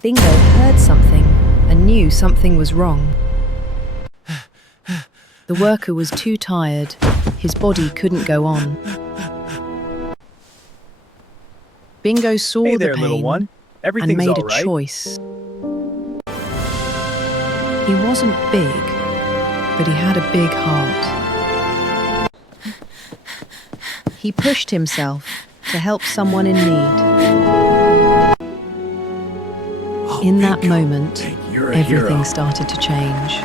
Bingo heard something and knew something was wrong. The worker was too tired. His body couldn't go on. Bingo saw Hey the there, little pain one. and Everything's made all a right? choice. He wasn't big, but he had a big heart. He pushed himself to help someone in need. In that moment, everything started to change.